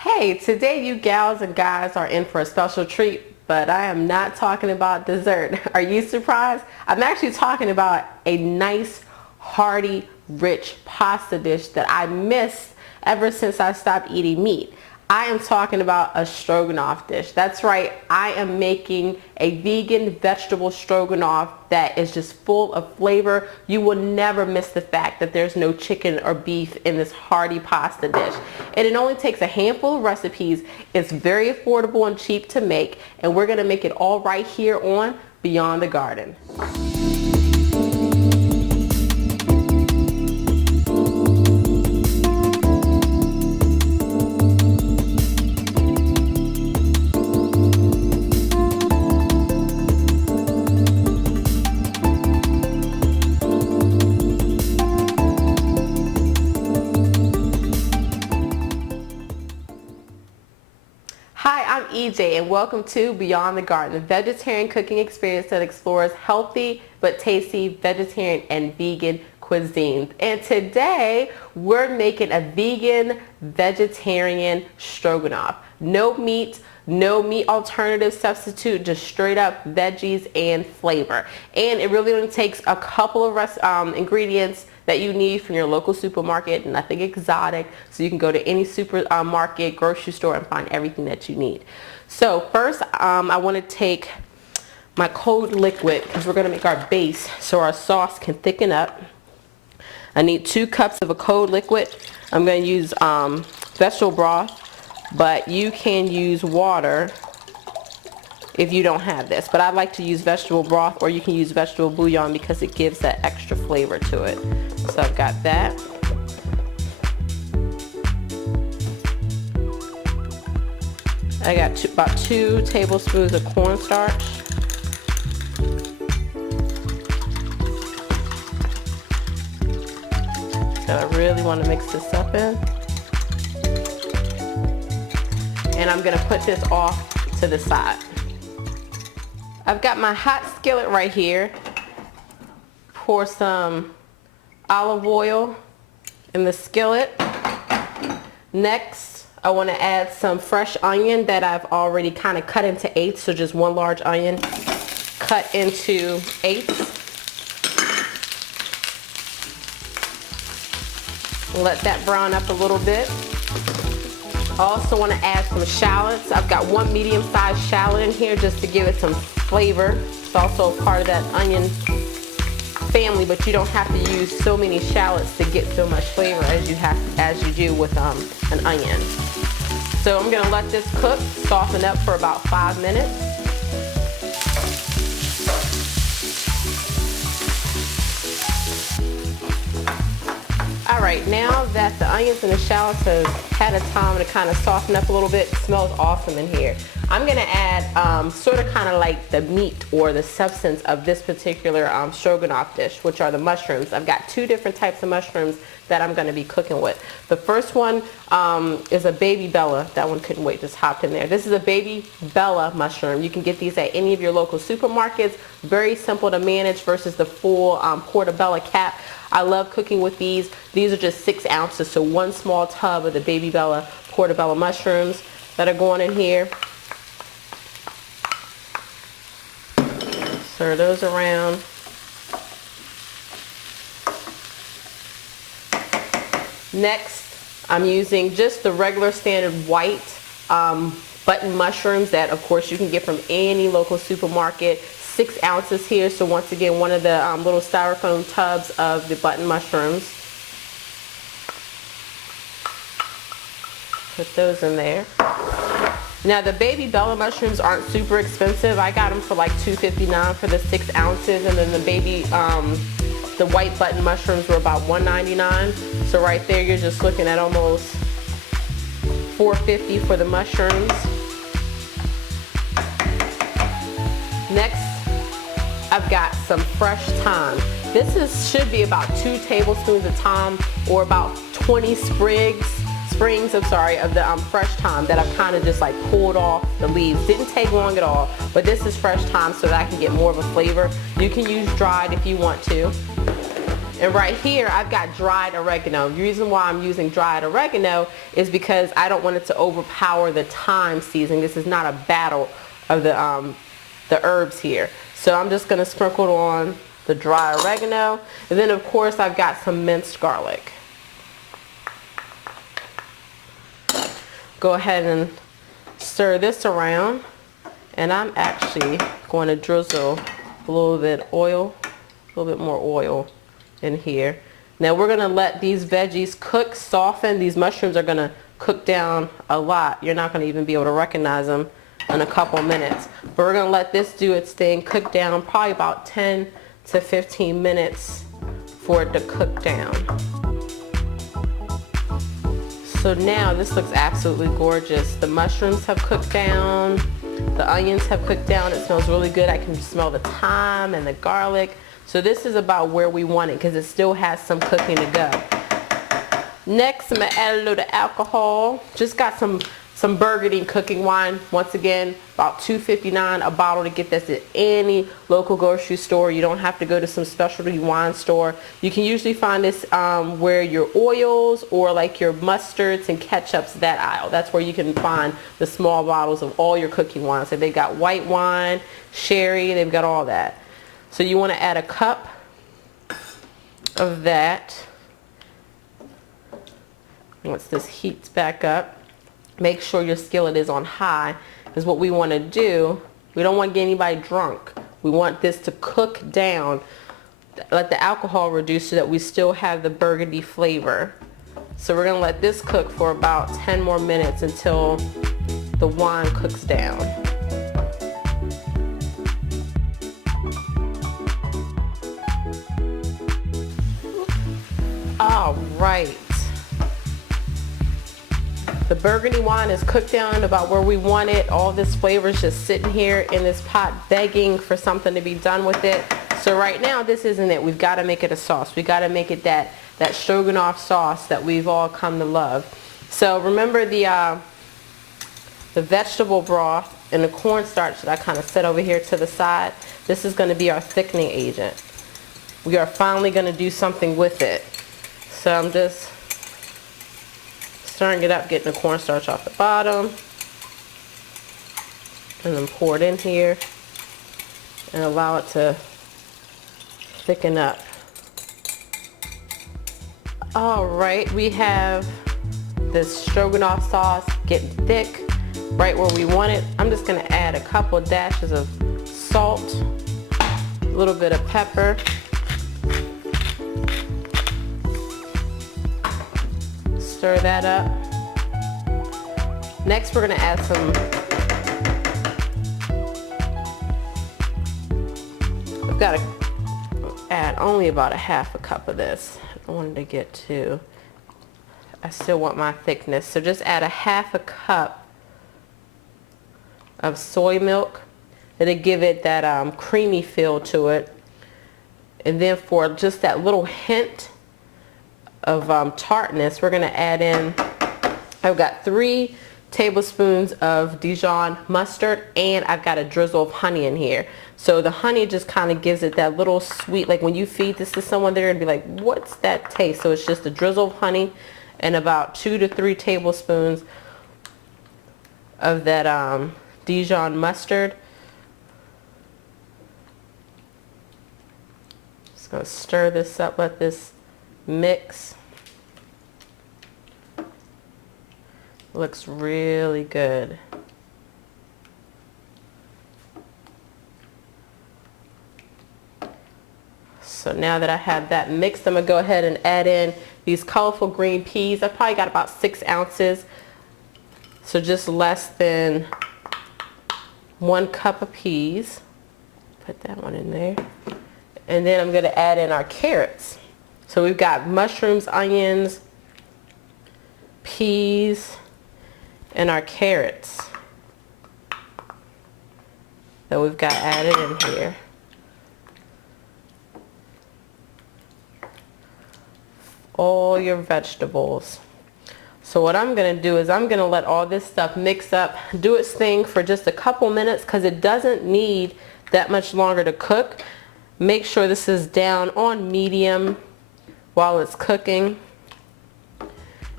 Hey, today you gals and guys are in for a special treat, but I am not talking about dessert. Are you surprised? I'm actually talking about a nice, hearty, rich pasta dish that I missed ever since I stopped eating meat. I am talking about a stroganoff dish. That's right, I am making a vegan vegetable stroganoff that is just full of flavor. You will never miss the fact that there's no chicken or beef in this hearty pasta dish. And it only takes a handful of recipes. It's very affordable and cheap to make, and we're gonna make it all right here on Beyond the Garden. Hi, I'm EJ and welcome to Beyond the Garden, a vegetarian cooking experience that explores healthy but tasty vegetarian and vegan cuisine. And today we're making a vegan vegetarian stroganoff. No meat alternative substitute, just straight up veggies and flavor. And it really only takes a couple of ingredients that you need from your local supermarket, nothing exotic, so you can go to any supermarket, grocery store and find everything that you need. So first, I want to take my cold liquid because we're going to make our base so our sauce can thicken up. I need 2 cups of a cold liquid. I'm going to use vegetable broth, but you can use water if you don't have this. But I like to use vegetable broth, or you can use vegetable bouillon because it gives that extra flavor to it. So I've got that. I got about 2 tablespoons of cornstarch. So I really want to mix this up in. And I'm going to put this off to the side. I've got my hot skillet right here. Pour some olive oil in the skillet. Next, I want to add some fresh onion that I've already kind of cut into 8ths, so just 1 large onion cut into 8ths. Let that brown up a little bit. I also want to add some shallots. I've got 1 medium-sized shallot in here just to give it some flavor. It's also part of that onion family, but you don't have to use so many shallots to get so much flavor as you do with an onion. So I'm going to let this cook, soften up for about 5 minutes. Alright, now that the onions and the shallots have had a time to kind of soften up a little bit, it smells awesome in here. I'm going to add sort of kind of like the meat or the substance of this particular stroganoff dish, which are the mushrooms. I've got 2 different types of mushrooms that I'm going to be cooking with. The first one is a baby bella. That one couldn't wait, just hopped in there. This is a baby bella mushroom. You can get these at any of your local supermarkets. Very simple to manage versus the full portobello cap. I love cooking with these. These are just 6 ounces, so 1 small tub of the baby bella portobello mushrooms that are going in here. Stir those around. Next, I'm using just the regular standard white button mushrooms that, of course, you can get from any local supermarket. 6 ounces here, so once again, one of the little styrofoam tubs of the button mushrooms. Put those in there. Now the baby bella mushrooms aren't super expensive. I got them for like $2.59 for the 6 ounces, and then the white button mushrooms were about $1.99. So right there, you're just looking at almost $4.50 for the mushrooms. Next, I've got some fresh thyme. This should be about 2 tablespoons of thyme, or about 20 springs of the fresh thyme that I've kind of just like pulled off the leaves. Didn't take long at all, but this is fresh thyme so that I can get more of a flavor. You can use dried if you want to. And right here, I've got dried oregano. The reason why I'm using dried oregano is because I don't want it to overpower the thyme seasoning. This is not a battle of the herbs here. So I'm just going to sprinkle on the dry oregano. And then of course I've got some minced garlic. Go ahead and stir this around. And I'm actually going to drizzle a little bit oil, a little bit more oil in here. Now we're going to let these veggies cook, soften. These mushrooms are going to cook down a lot. You're not going to even be able to recognize them in a couple minutes. But we're going to let this do its thing, cook down probably about 10 to 15 minutes for it to cook down. So now this looks absolutely gorgeous. The mushrooms have cooked down. The onions have cooked down. It smells really good. I can smell the thyme and the garlic. So this is about where we want it because it still has some cooking to go. Next, I'm going to add a little alcohol. Just got some Burgundy cooking wine. Once again, about $2.59 a bottle to get this at any local grocery store. You don't have to go to some specialty wine store. You can usually find this where your oils or like your mustards and ketchups, that aisle. That's where you can find the small bottles of all your cooking wines. So they've got white wine, sherry, they've got all that. So you want to add a cup of that. Once this heats back up, make sure your skillet is on high, because what we want to do, we don't want to get anybody drunk. We want this to cook down, let the alcohol reduce so that we still have the burgundy flavor. So we're going to let this cook for about 10 more minutes until the wine cooks down. All right. The burgundy wine is cooked down about where we want it. All this flavor is just sitting here in this pot begging for something to be done with it. So right now this isn't it. We've got to make it a sauce. We've got to make it that Stroganoff sauce that we've all come to love. So remember the vegetable broth and the cornstarch that I kind of set over here to the side. This is going to be our thickening agent. We are finally going to do something with it. So I'm just stirring it up, getting the cornstarch off the bottom, and then pour it in here and allow it to thicken up. All right, we have this Stroganoff sauce getting thick, right where we want it. I'm just going to add a couple dashes of salt, a little bit of pepper, stir that up. Next we're going to add I've got to add only about a half a cup of this. I wanted to get to, I still want my thickness. So just add a half a cup of soy milk. It'll give it that creamy feel to it. And then for just that little hint of tartness, we're going to add in, I've got 3 tablespoons of Dijon mustard, and I've got a drizzle of honey in here. So the honey just kind of gives it that little sweet, like when you feed this to someone, they're going to be like, what's that taste? So it's just a drizzle of honey and about 2 to 3 tablespoons of that Dijon mustard. Just going to stir this up, let this mix. Looks really good. So now that I have that mixed, I'm going to go ahead and add in these colorful green peas. I've probably got about 6 ounces. So just less than 1 cup of peas. Put that one in there. And then I'm going to add in our carrots. So we've got mushrooms, onions, peas, and our carrots that we've got added in here. All your vegetables. So what I'm going to do is I'm going to let all this stuff mix up, do its thing for just a couple minutes because it doesn't need that much longer to cook. Make sure this is down on medium while it's cooking.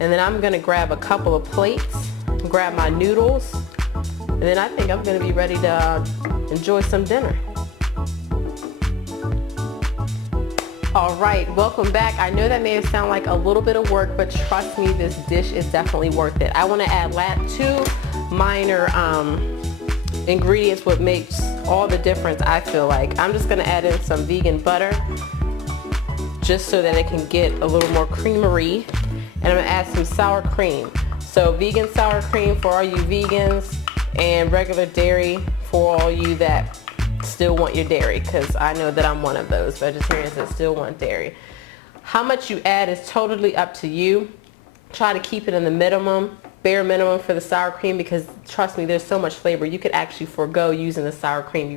And then I'm gonna grab a couple of plates, grab my noodles, and then I think I'm gonna be ready to enjoy some dinner. All right, welcome back. I know that may have sounded like a little bit of work, but trust me, this dish is definitely worth it. I want to add two minor ingredients, what makes all the difference, I feel like. I'm just going to add in some vegan butter, just so that it can get a little more creamery. And I'm going to add some sour cream. So vegan sour cream for all you vegans, and regular dairy for all you that still want your dairy, because I know that I'm one of those vegetarians that still want dairy. How much you add is totally up to you. Try to keep it in the bare minimum for the sour cream, because trust me, there's so much flavor. You could actually forego using the sour cream.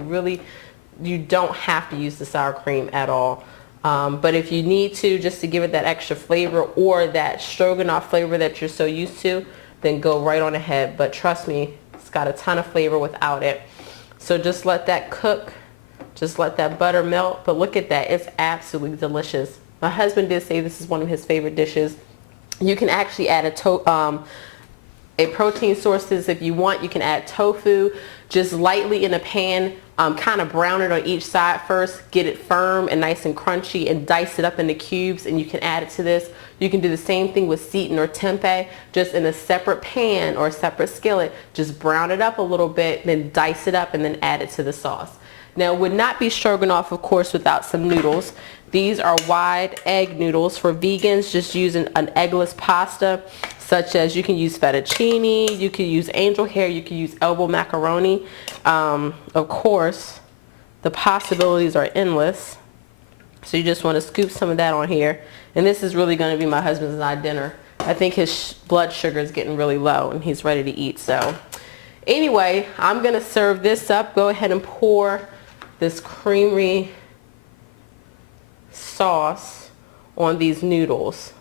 You don't have to use the sour cream at all. But if you need to, just to give it that extra flavor or that stroganoff flavor that you're so used to, then go right on ahead. But trust me, it's got a ton of flavor without it. So just let that cook, just let that butter melt. But look at that, it's absolutely delicious. My husband did say this is one of his favorite dishes. You can actually add a protein sources if you want. You can add tofu, just lightly in a pan, kind of brown it on each side first, get it firm and nice and crunchy, and dice it up into cubes, and you can add it to this. You can do the same thing with seitan or tempeh, just in a separate pan or a separate skillet. Just brown it up a little bit, then dice it up, and then add it to the sauce. Now, it would not be stroganoff, of course, without some noodles. These are wide egg noodles. For vegans, just using an eggless pasta, such as you can use fettuccine, you can use angel hair, you can use elbow macaroni. Of course, the possibilities are endless. So you just want to scoop some of that on here. And this is really going to be my husband's and I dinner. I think his blood sugar is getting really low and he's ready to eat. So anyway, I'm going to serve this up. Go ahead and pour this creamy sauce on these noodles.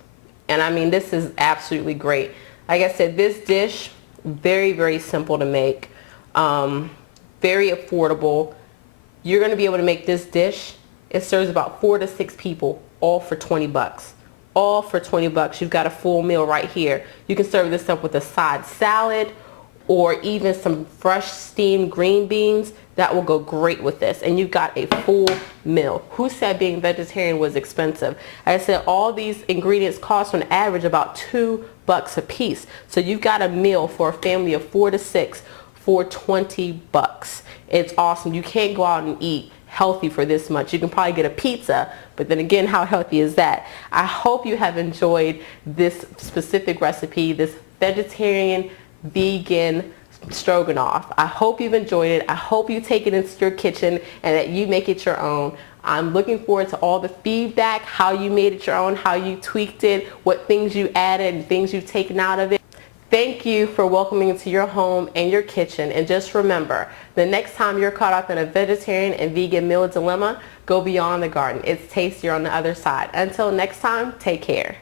And I mean, this is absolutely great. Like I said, this dish, very, very simple to make. Very affordable. You're going to be able to make this dish. It serves about 4 to 6 people, all for 20 bucks. All for 20 bucks. You've got a full meal right here. You can serve this up with a side salad or even some fresh steamed green beans. That will go great with this. And you've got a full meal. Who said being vegetarian was expensive? I said all these ingredients cost on average about 2 bucks a piece. So you've got a meal for a family of 4 to 6 for 20 bucks. It's awesome. You can't go out and eat healthy for this much. You can probably get a pizza, but then again, how healthy is that? I hope you have enjoyed this specific recipe, this vegetarian vegan stroganoff. I hope you've enjoyed it. I hope you take it into your kitchen and that you make it your own. I'm looking forward to all the feedback, how you made it your own, how you tweaked it, what things you added and things you've taken out of it. Thank you for welcoming into your home and your kitchen. And just remember, the next time you're caught up in a vegetarian and vegan meal dilemma, go beyond the garden. It's tastier on the other side. Until next time, take care.